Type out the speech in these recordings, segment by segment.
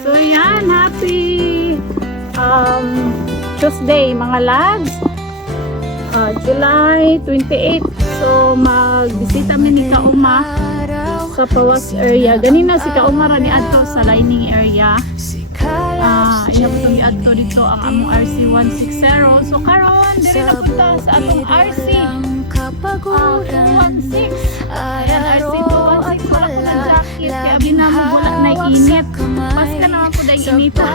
So yan, happy Tuesday mga lads. July 28. So magbisita mi ni Kauma sa Pawas area. Ganina si Kauma ra ni adto sa lining area. Inabot ni adto dito ang among RC160. So karon diri na punta sa atong RC 216. Ayan, RC216 wala ko ng jacket kaya binang wala na init. Mas ka naman po dahil inita.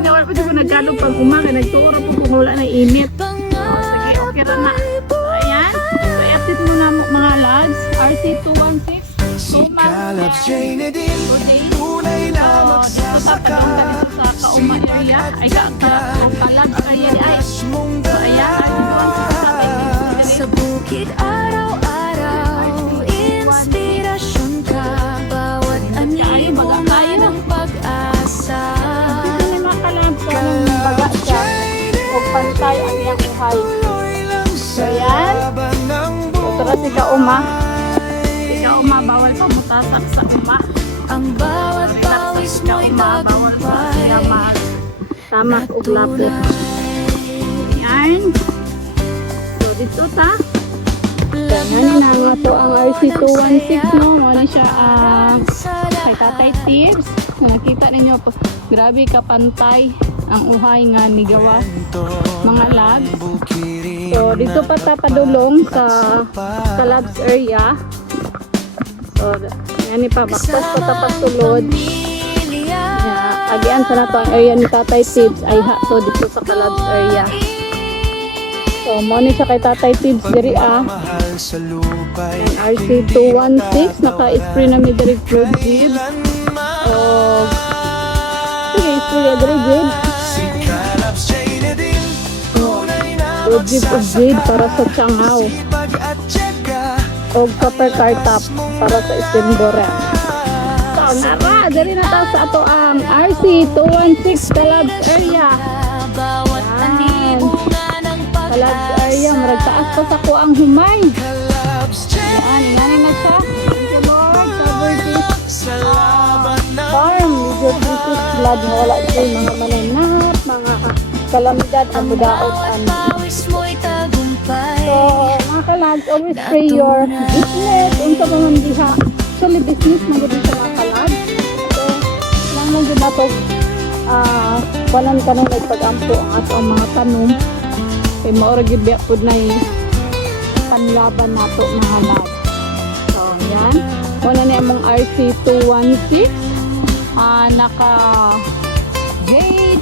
Nawala po dito nagkalong pag kumain. Nagtuura po kung wala na init. Sige, okay ra na. So ayan. So i-update muna mga lads. RC216. So mas yan. Good day. Tapos sa Kauma area. Ay ka-labs kanya ni ay. So ayan. RC216 Sa bukid araw-araw, inspirasyon ka, bawat animo ng pag-asa. Dito ni mga kalabs ko ng baga siya o pantay ang iyang uhay. So yan. Ito si Kauma. Si Kauma bawal pa mutasak sa uma. Ang bawat pawis mo'y tagumpay. Tamak o lapo. Yan. So dito ta. Ganyan na nga to ang RC216 no. Muna siya kay Tatay Tibbs. Nakita ninyo po. Grabe kapantay ang uhay nga ni gawa mga labs. So dito pa ta padulong sa labs area. So yan pa baktas pa ta pasulod. Agian sa nato ang area ni Tatay Tibbs ay hato dito sa labs area. So mo ni siya kay Tatay Tibbs diri and RC216 naka-spray na mi diri Flood Jib. Sige, spray diri Jib. Flood Jib o Jib para sa Tianghaw. O copper car top para sa Istimbora. So nara, diri na ta sa ato ang RC216 Kalabs area. Bawat animo Kalabs area, maragtaas pa sa ko ang humay. Yan, yan na siya. Thank you Lord. Cover this farm. Medyo this is blood na wala siya mga mananap, mga kalamidad, ang budaot. So, mga kalabs, always pray your business. Unsa pa man diha. Actually, business na gud sa mga kalabs. So, lang gud nato walan kanang nagpag-ampo ang ato ang mga tanom. Kay maura gid biya pud na panlaban nato mga labs. So yan, wala na among RC216 naka jade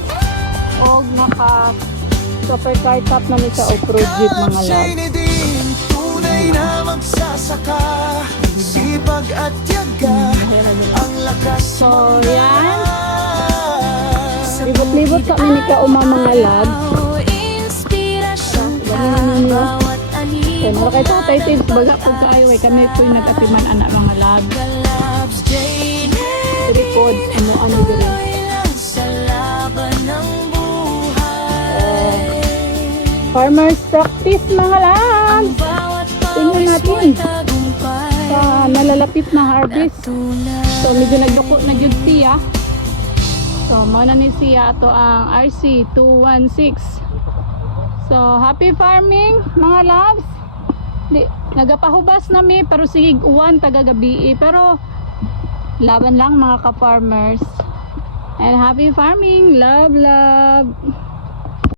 o naka super car top na ni sa off-road jeep mga labs. Tunay na magsasaka, sipag at yaga, ang lakas. So yan, libot-libot sa ni Kauma mga labs. Kaya nara kay Tatay Tibbs, baga pag kaayo ay kami ito'y nag-atiman anak mga labs. Tripod, ano diri. Farmers practice mga labs. Tingnan natin sa nalalapit na harvest. So medyo nagduko na jud siya. So muna ni siya ato ang RC216. So happy farming mga labs. Nagapahubas na mi pero sigig uwan tagagabi pero laban lang mga ka-farmers. And happy farming, love.